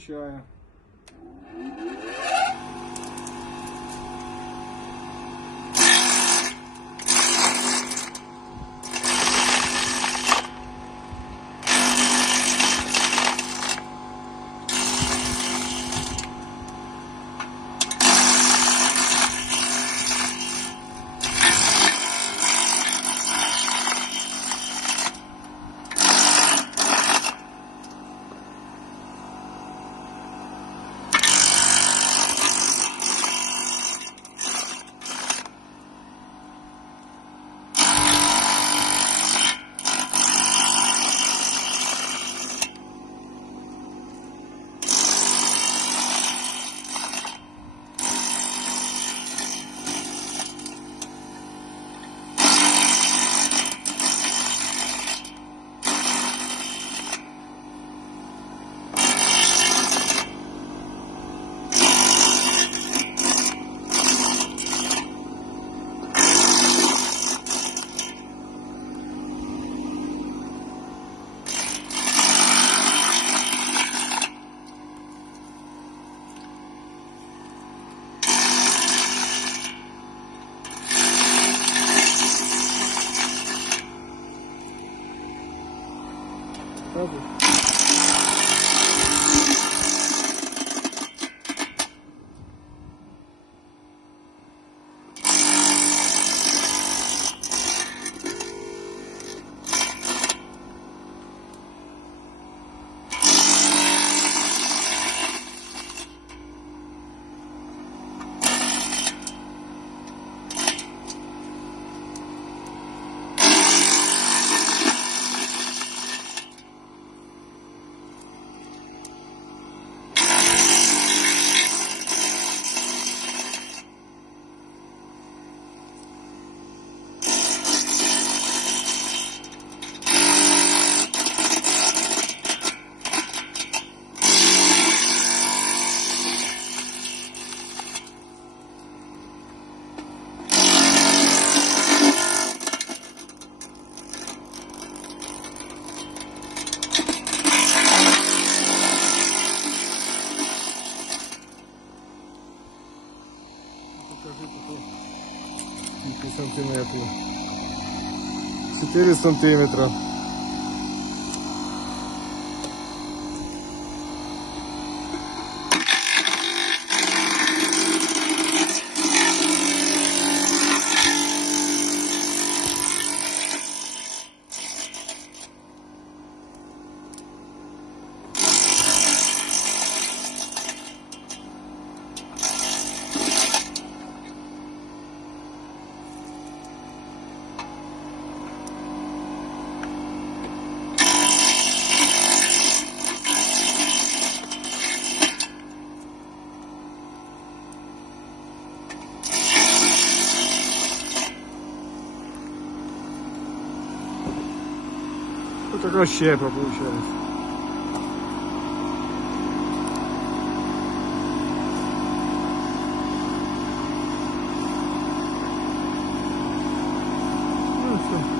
Чая. Tá bom. Покажи тут. Скільки сантиметрів. 4 сантиметра. Тут щепа получается. Ну все.